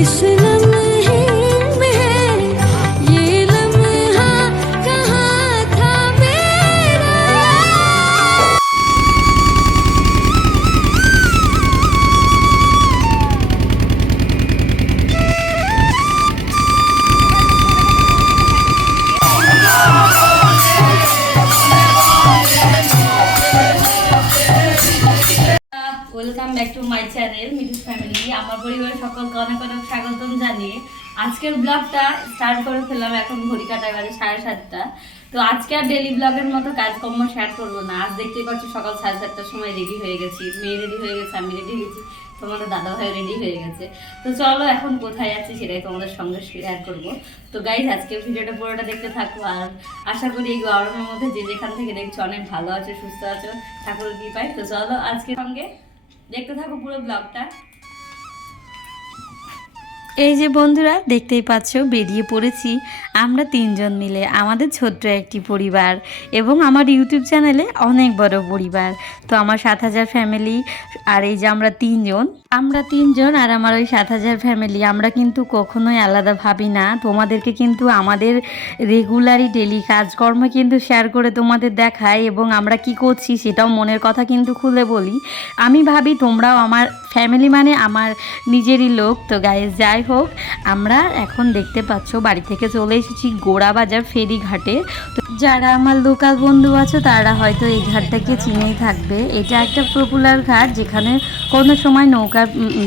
इस लम्हे में ये लम्हा कहाँ था मेरा। Welcome back to my channel Mithu's family. আমার পরিবারের সকলকে অনেক অনেক স্বাগতম জানিয়ে আজকের ব্লগটা স্টার্ট করে ফেললাম। এখন ঘড়ি কাটায় বাজে 7:30। তো আজকে আর ডেলি ব্লগের মতো কাজকর্ম শেয়ার করবো না। আজ দেখতেই পাচ্ছি সকাল 7:30টার সময় রেডি হয়ে গেছি, মেয়ে রেডি হয়ে গেছে, আমি রেডি হয়ে গেছি, তোমাদের দাদা ভাই রেডি হয়ে গেছে। তো চলো এখন কোথায় যাচ্ছি সেটাই তোমাদের সঙ্গে শেয়ার করবো। তো গাইজ আজকে ভিডিওটা পুরোটা দেখতে থাকো, আর আশা করি এই গরমের মধ্যে যে যেখান থেকে দেখছো অনেক ভালো আছো, সুস্থ আছো, ঠাকুরের কৃপায়। তো চলো আজকে সঙ্গে দেখতে থাকো পুরো ব্লগটা। এই যে বন্ধুরা দেখতেই পাচ্ছ বেরিয়ে পড়েছি আমরা তিনজন মিলে, আমাদের ছোট্ট একটি পরিবার এবং আমার ইউটিউব চ্যানেলে অনেক বড় পরিবার। তো আমার 7000 ফ্যামিলি, আর এই যে আমরা তিনজন আর আমার ওই 7000 ফ্যামিলি। আমরা কিন্তু কখনোই আলাদা ভাবি না, তোমাদেরকে কিন্তু আমাদের রেগুলারই ডেলি কাজকর্ম কিন্তু শেয়ার করে তোমাদের দেখাই, এবং আমরা কি করছি সেটাও মনের কথা কিন্তু খুলে বলি। আমি ভাবি তোমরাও আমার ফ্যামিলি, মানে আমার নিজেরই লোক। তো গাইজ যাই হোক, আমরা এখন দেখতে পাচ্ছ বাড়ি থেকে চলে এসেছি গোড়াবাজার ফেরিঘাটে। তো যারা আমার লোকাল বন্ধু আছে তারা হয়তো এই ঘাটটাকে চিনেই থাকবে। এটা একটা পপুলার ঘাট, যেখানে কোনো সময় নৌকা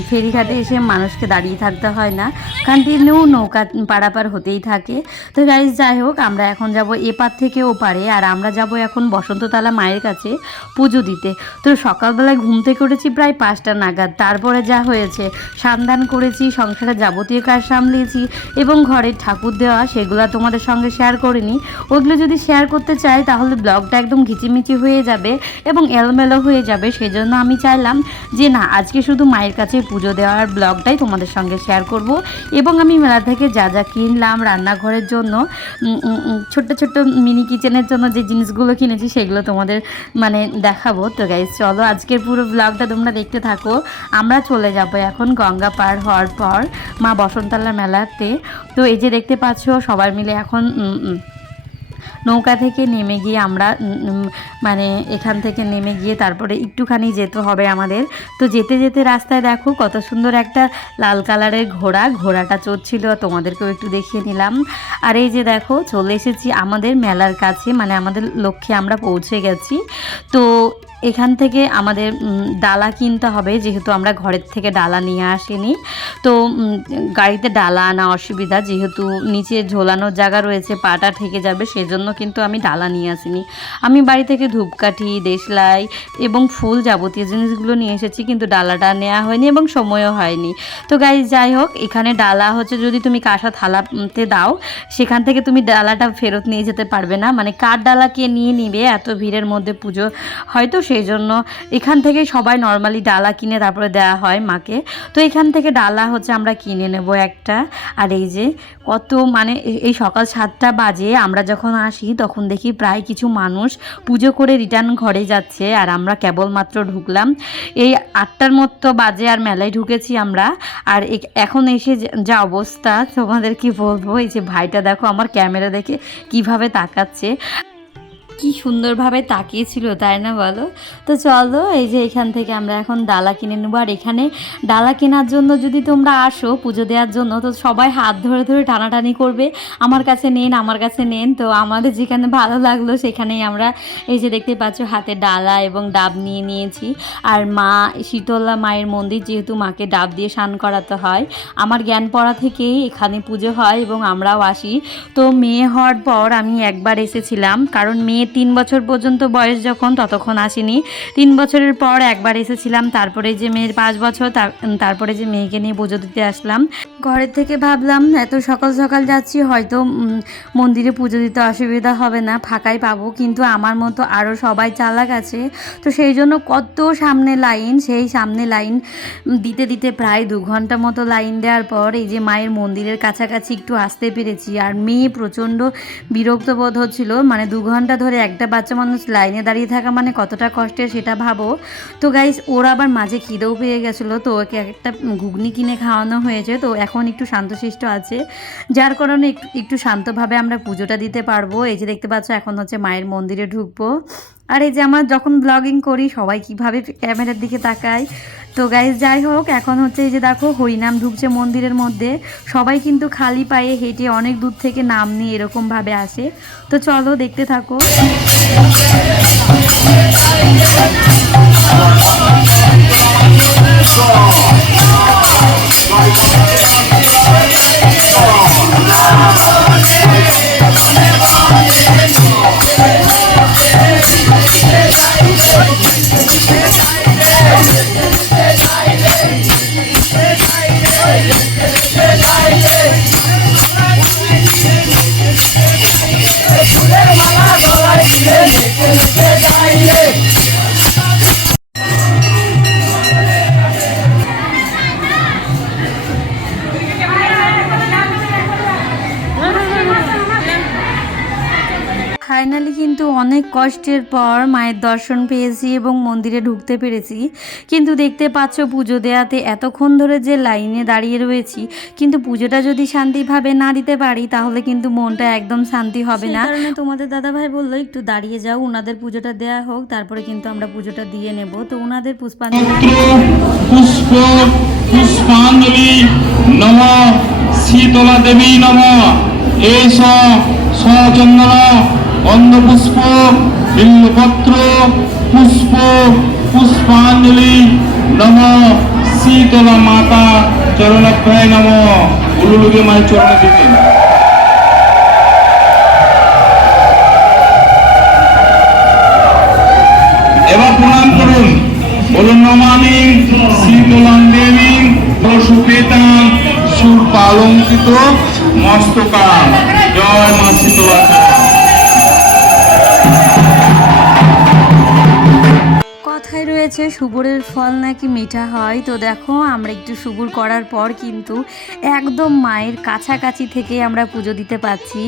ফেরিঘাটে এসে মানুষকে দাঁড়িয়ে থাকতে হয় না, কন্টিনিউ নৌকা পারাপার হতেই থাকে। তো গাইজ যাই হোক, আমরা এখন যাব এপার থেকে ওপারে, আর আমরা যাব এখন বসন্ততলা মায়ের কাছে পুজো দিতে। তো সকালবেলায় ঘুম থেকে উঠেছি প্রায় 5টা নাগাদ। তারপরে যা হয়েছে, স্নান করেছি, সংসারে যাবতীয় কাজ সামলিয়েছি এবং ঘরের ঠাকুর দেওয়া সেগুলো তোমাদের সঙ্গে শেয়ার করিনি। ওগুলো যদি শেয়ার করতে চাই তাহলে ব্লগটা একদম ঘিচিমিচি হয়ে যাবে এবং এলোমেলো হয়ে যাবে। সেজন্য আমি চাইলাম যে না, আজকে শুধু মায়ের কাছে পুজো দেওয়ার ব্লগটাই তোমাদের সঙ্গে শেয়ার করব। এবং আমি মেলা থেকে যা যা কিনলাম রান্নাঘরের জন্য, ছোট্ট ছোট্ট মিনি কিচেনের জন্য যে জিনিসগুলো কিনেছি সেগুলো তোমাদের মানে দেখাবো। তো গাইজ চলো আজকের পুরো ব্লগটা তোমরা দেখতে থাকো। আমরা চলে যাব এখন গঙ্গা পার হওয়ার পর মা বসন্ততলা মেলাতে। তো এই যে দেখতে পাচ্ছ সবাই মিলে এখন নৌকা থেকে নেমে গিয়ে আমরা মানে এখান থেকে নেমে গিয়ে তারপরে একটুখানি যেতে হবে আমাদের। তো যেতে যেতে রাস্তায় দেখো কত সুন্দর একটা লাল কালারের ঘোড়াটা চড়ছিল, তোমাদেরকেও একটু দেখিয়ে নিলাম। আর এই যে দেখো চলে এসেছি আমাদের মেলার কাছে, মানে আমাদের লক্ষ্যে আমরা পৌঁছে গেছি। তো এখান থেকে আমাদের ডালা কিনতে হবে, যেহেতু আমরা ঘরের থেকে ডালা নিয়ে আসিনি। তো গাড়িতে ডালা আনা অসুবিধা, যেহেতু নিচে ঝোলানোর জায়গা রয়েছে, পাটা ঠেকে যাবে, সেজন্য কিন্তু আমি ডালা নিয়ে আসিনি। আমি বাড়ি থেকে ধূপকাঠি, দেশলাই এবং ফুল যাবতীয় জিনিসগুলো নিয়ে এসেছি, কিন্তু ডালাটা নেওয়া হয়নি এবং সময়ও হয়নি। তো গাইজ যাই হোক, এখানে ডালা হচ্ছে যদি তুমি কাঁসা থালাতে দাও সেখান থেকে তুমি ডালাটা ফেরত নিয়ে যেতে পারবে না, মানে কার ডালা কে নিয়ে নিবে, এত ভিড়ের মধ্যে পুজো হয়তো, সেই জন্য এখান থেকে সবাই নর্মালি ডালা কিনে তারপরে দেওয়া হয় মাকে। তো এখান থেকে ডালা হচ্ছে আমরা কিনে নেব একটা। আর এই যে কত মানে এই সকাল 7টা বাজে আমরা যখন আসি তখন দেখি প্রায় কিছু মানুষ পুজো করে রিটার্ন ঘরে যাচ্ছে, আর আমরা কেবলমাত্র ঢুকলাম এই 8টার মতো বাজে, আর মেলায় ঢুকেছি আমরা। আর এখন এসে যা অবস্থা তোমাদের কি বলবো, এই যে ভাইটা দেখো আমার ক্যামেরা দেখে কিভাবে তাকাচ্ছে, কি সুন্দরভাবে তাকিয়েছিল, তাই না বলো? তো চলো এই যে এখান থেকে আমরা এখন ডালা কিনে নেবো। আর এখানে ডালা কেনার জন্য যদি তোমরা আসো পুজো দেওয়ার জন্য, তো সবাই হাত ধরে ধরে টানাটানি করবে, আমার কাছে নেন, আমার কাছে নেন। তো আমাদের যেখানে ভালো লাগলো সেখানেই আমরা এই যে দেখতে পাচ্ছ হাতে ডালা এবং ডাব নিয়ে নিয়েছি। আর মা শীতলা মায়ের মন্দির, যেহেতু মাকে ডাব দিয়ে স্নান করাতে হয়, আমার জ্ঞান পড়া থেকেই এখানে পুজো হয় এবং আমরাও আসি। তো মেয়ে হওয়ার পর আমি একবার এসেছিলাম, কারণ মেয়ে 3 বছর পর্যন্ত বয়স যখন ততক্ষণ আসিনি, 3 বছরের পর একবার এসেছিলাম। তারপরে যে মেয়ের 5 বছর, তারপরে যে মেয়েকে নিয়ে পুজো দিতে আসলাম। ঘরের থেকে ভাবলাম এত সকাল সকাল যাচ্ছি, হয়তো মন্দিরে পুজো দিতে অসুবিধা হবে না, ফাঁকাই পাবো, কিন্তু আমার মতো আরও সবাই চালাক আছে। তো সেই জন্য কত সামনে লাইন, সেই সামনে লাইন দিতে দিতে প্রায় 2 ঘন্টা মতো লাইন দেওয়ার পর এই যে মায়ের মন্দিরের কাছাকাছি একটু আসতে পেরেছি। আর মেয়ে প্রচণ্ড বিরক্ত বোধ হচ্ছিল, মানে 2 ঘন্টা ধরে ধরে একটা বাচ্চা মানুষ লাইনে দাঁড়িয়ে থাকা মানে কতটা কষ্টের সেটা ভাবো। তো গাইস ওর আবার মাঝে খিদেও পেয়ে গেছিলো, তো ওকে একটা ঘুগনি কিনে খাওয়ানো হয়েছে, তো এখন একটু শান্তশিষ্ট আছে, যার কারণে একটু একটু শান্তভাবে আমরা পুজোটা দিতে পারবো। এই যে দেখতে পাচ্ছ এখন হচ্ছে মায়ের মন্দিরে ঢুকবো। আর এই যে আমার যখন ব্লগিং করি সবাই কিভাবে ক্যামেরার দিকে তাকায়। তো গাইজ যাই হোক, এখন হচ্ছে এই যে দেখো হরিনাম ঢুকছে মন্দিরের মধ্যে, সবাই কিন্তু খালি পায়ে হেঁটে অনেক দূর থেকে নাম নিয়ে এরকমভাবে আসে। তো চলো দেখতে থাকো। ফাইনালি কিন্তু অনেক কষ্টের পর মায়ের দর্শন পেয়েছি এবং মন্দিরে ঢুকতে পেরেছি। কিন্তু দেখতে পাচ্ছ পুজো দেওয়াতে এতক্ষণ ধরে যে লাইনে দাঁড়িয়ে রয়েছি, কিন্তু পুজোটা যদি শান্তিভাবে না দিতে পারি তাহলে কিন্তু মনটা একদম শান্তি হবে না। কারণে তোমাদের দাদাভাই বললো একটু দাঁড়িয়ে যাও, ওনাদের পুজোটা দেওয়া হোক, তারপরে কিন্তু আমরা পুজোটা দিয়ে নেব। তো ওনাদের পুষ্পাঞ্জলি নম শীতলা দেবী নম এস সচন্দন গন্ধপুষ্প বিল্লপত্র পুষ্প পুষ্পাঞ্জলি নম শীতলা মাতা চরণাভ্যায় নম। উলুলুগে মায়ের চরণে দিতেন। এবার প্রণাম করুন, বলুন নমামি শীতলাং দেবী সুপেতাং সুরপালঙ্কিত মস্তকা। জয় মা শীতলা। কথায় রয়েছে সুবরের ফল নাকি মিঠা হয়। তো দেখো আমরা একটু সুবুর করার পর কিন্তু একদম মায়ের কাছাকাছি থেকে আমরা পুজো দিতে পারছি।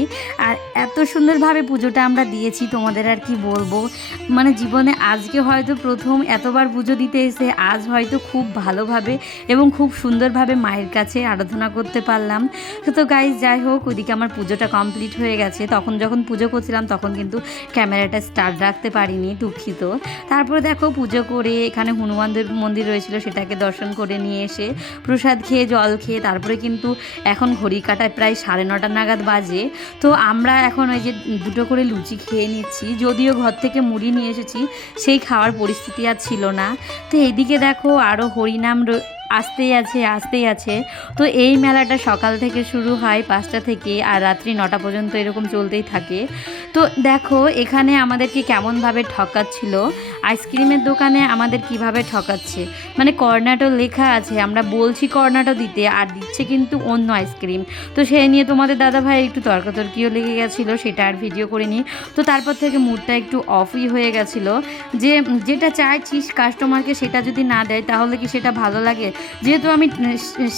আর এত সুন্দরভাবে পুজোটা আমরা দিয়েছি তোমাদের আর কি বলবো, মানে জীবনে আজকে হয়তো প্রথম এতবার পুজো দিতে এসে আজ হয়তো খুব ভালোভাবে এবং খুব সুন্দরভাবে মায়ের কাছে আরাধনা করতে পারলাম। তো গাইজ যাই হোক, ওইদিকে আমার পুজোটা কমপ্লিট হয়ে গেছে। তখন যখন পুজো করছিলাম তখন কিন্তু ক্যামেরাটা স্টার্ট রাখতে পারিনি, দুঃখিত। তারপরে দেখো পুজো করে এখানে হনুমানদের মন্দির রয়েছিল, সেটাকে দর্শন করে নিয়ে এসে প্রসাদ খেয়ে জল খেয়ে তারপরে কিন্তু এখন ঘড়ি কাটায় প্রায় 9:30 নাগাদ বাজে। তো আমরা এখন ওই যে 2টো করে লুচি খেয়ে নিচ্ছি, যদিও ঘর থেকে মুড়ি নিয়ে এসেছি, সেই খাওয়ার পরিস্থিতি আর ছিল না। তো এইদিকে দেখো আরও হরিনাম আসতেই আছে। তো এই মেলাটা সকাল থেকে শুরু হয় 5টা থেকে আর রাত্রি 9টা পর্যন্ত এরকম চলতেই থাকে। তো দেখো এখানে আমাদেরকে কেমনভাবে ঠকাচ্ছিল, আইসক্রিমের দোকানে আমাদের কিভাবে ঠকাচ্ছে, মানে কর্নাটো লেখা আছে, আমরা বলছি কর্নাটো দিতে আর দিচ্ছে কিন্তু অন্য আইসক্রিম। তো সেই নিয়ে তোমাদের দাদাভাই একটু তর্কাতর্কিও লেগে গেছিলো, সেটা আর ভিডিও করিনি। তো তারপর থেকে মুডটা একটু অফই হয়ে গেছিলো, যে যেটা চাইছিস কাস্টমারকে সেটা যদি না দেয় তাহলে কি সেটা ভালো লাগে? যেহেতু আমি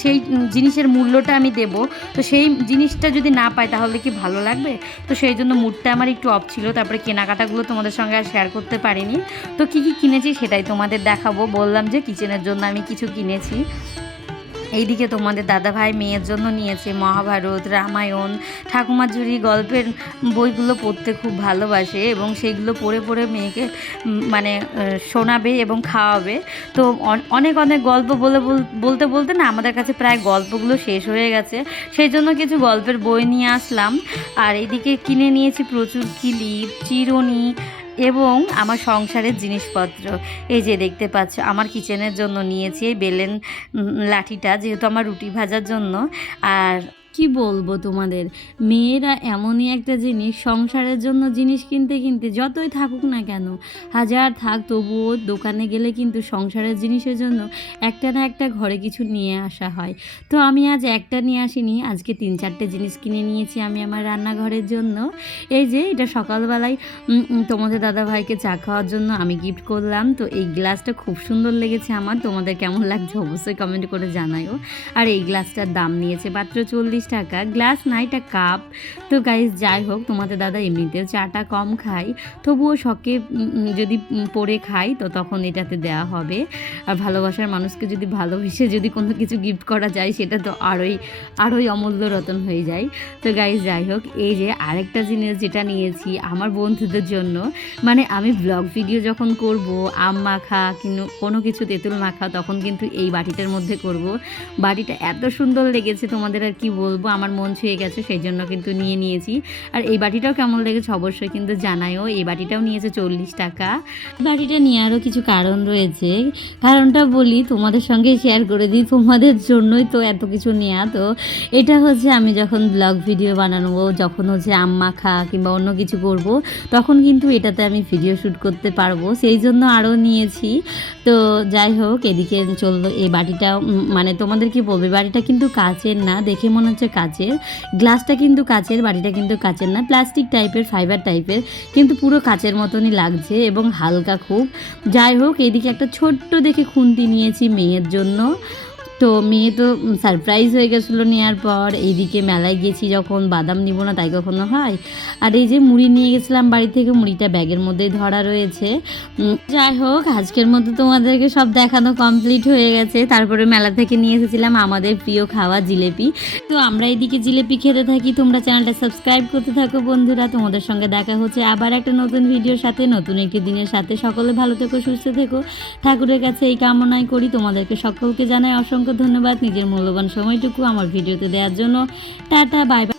সেই জিনিসের মূল্যটা আমি দেব, তো সেই জিনিসটা যদি না পাই তাহলে কি ভালো লাগবে? তো সেই জন্য মুডটা আমার একটু অফ ছিল। তারপরে কেনাকাটাগুলো তোমাদের সঙ্গে আর শেয়ার করতে পারিনি। তো কী কী কিনেছি সেটাই তোমাদের দেখাবো। বললাম যে কিচেনের জন্য আমি কিছু কিনেছি। এইদিকে তোমাদের দাদাভাই মেয়ের জন্য নিয়েছে মহাভারত, রামায়ণ, ঠাকুমার ঝুড়ি গল্পের বইগুলো পড়তে খুব ভালোবাসে এবং সেইগুলো পড়ে পড়ে মেয়েকে মানে শোনাবে এবং খাওয়াবে। তো অনেক গল্প বলতে বলতে না আমাদের কাছে প্রায় গল্পগুলো শেষ হয়ে গেছে, সেই জন্য কিছু গল্পের বই নিয়ে আসলাম। আর এইদিকে কিনে নিয়েছি প্রচুর ক্লিপ, চিরুনি এবং আমার সংসারের জিনিসপত্র। এই যে দেখতে পাচ্ছ আমার কিচেনের জন্য নিয়েছি এই বেলেন লাঠিটা, যেহেতু আমার রুটি ভাজার জন্য। আর কি বলবো তোমাদের, মেয়েরা এমনই একটা জিনিস, সংসারের জন্য জিনিস কিনতে কিনতে যতই থাকুক না কেন, হাজার থাক, তবুও দোকানে গেলে কিন্তু সংসারের জিনিসের জন্য একটা না একটা ঘরে কিছু নিয়ে আসা হয়। তো আমি আজ একটা নিয়ে আসিনি, আজকে 3-4টে জিনিস কিনে নিয়েছি আমি আমার রান্নাঘরের জন্য। এই যে এটা সকালবেলায় তোমাদের দাদাভাইকে চা খাওয়ার জন্য আমি গিফট করলাম। তো এই গ্লাসটা খুব সুন্দর লেগেছে আমার, তোমাদের কেমন লাগছে অবশ্যই কমেন্ট করে জানাইও। আর এই গ্লাসটার দাম নিয়েছে মাত্র 40 টাকা, গ্লাস না এটা কাপ। তো গাইজ যাই হোক, তোমাদের দাদা এমনিতেও চাটা কম খাই, তবুও শখে যদি পড়ে খাই তো তখন এটাতে দেওয়া হবে। আর ভালোবাসার মানুষকে যদি ভালোবেসে যদি কোনো কিছু গিফট করা যায় সেটা তো আরোই অমূল্য রতন হয়ে যায়। তো গাইজ যাই হোক, এই যে আরেকটা জিনিস যেটা নিয়েছি আমার বন্ধুদের জন্য, মানে আমি ব্লগ ভিডিও যখন করব আম মাখা কোনো কিছু তেঁতুল মাখা তখন কিন্তু এই বাটিটার মধ্যে করব। বাটিটা এত সুন্দর লেগেছে তোমাদের আর কি বলবো, আমার মন ছুঁয়ে গেছে, সেই জন্য কিন্তু নিয়েছি। আর এই বাটিটাও কেমন লেগেছে অবশ্যই কিন্তু জানাইও। এই বাটিটাও নিয়েছে 40 টাকা। বাটিটা নেওয়ারও কিছু কারণ রয়েছে, কারণটা বলি তোমাদের সঙ্গে শেয়ার করে দিই, তোমাদের জন্যই তো এত কিছু নেওয়া। তো এটা হচ্ছে আমি যখন ব্লগ ভিডিও বানানো, যখন হচ্ছে আম মাখা কিংবা অন্য কিছু করব তখন কিন্তু এটাতে আমি ভিডিও শ্যুট করতে পারবো, সেই জন্য আরও নিয়েছি। তো যাই হোক, এদিকে চললো এই বাটিটা, মানে তোমাদের কি বলবে, বাটিটা কিন্তু কাচের না, দেখে মনে হচ্ছে কাচের, গ্লাসটা কিন্তু কাচের, বাটিটা কিন্তু কাচের না, প্লাস্টিক টাইপের, ফাইবার টাইপের, কিন্তু পুরো কাচের মতনই লাগছে এবং হালকা খুব। যাই হোক, এদিকে একটা ছোট্ট দেখে খুন্তি নিয়েছি মেয়ের জন্য। তো মেয়ে তো সারপ্রাইজ হয়ে গেছিলো নেওয়ার পর। এইদিকে মেলায় গেছি যখন, বাদাম নিব না তাই কখনো হয়। আর এই যে মুড়ি নিয়ে গেছিলাম বাড়ি থেকে, মুড়িটা ব্যাগের মধ্যেই ধরা রয়েছে। যাই হোক, আজকের মধ্যে তোমাদেরকে সব দেখানো কমপ্লিট হয়ে গেছে। তারপরে মেলা থেকে নিয়ে এসেছিলাম আমাদের প্রিয় খাওয়া জিলেপি। তো আমরা এদিকে জিলেপি খেতে থাকি, তোমরা চ্যানেলটা সাবস্ক্রাইব করতে থাকো বন্ধুরা। তোমাদের সঙ্গে দেখা হচ্ছে আবার একটা নতুন ভিডিওর সাথে, নতুন একটি দিনের সাথে। সকলে ভালো থেকো, সুস্থ থেকো, ঠাকুরের কাছে এই কামনাই করি। তোমাদেরকে সকলকে জানাই অসংখ্য ধন্যবাদ নিজের মূল্যবান সময়টুকু আমার ভিডিওতে দেওয়ার জন্য। Tata, bye bye.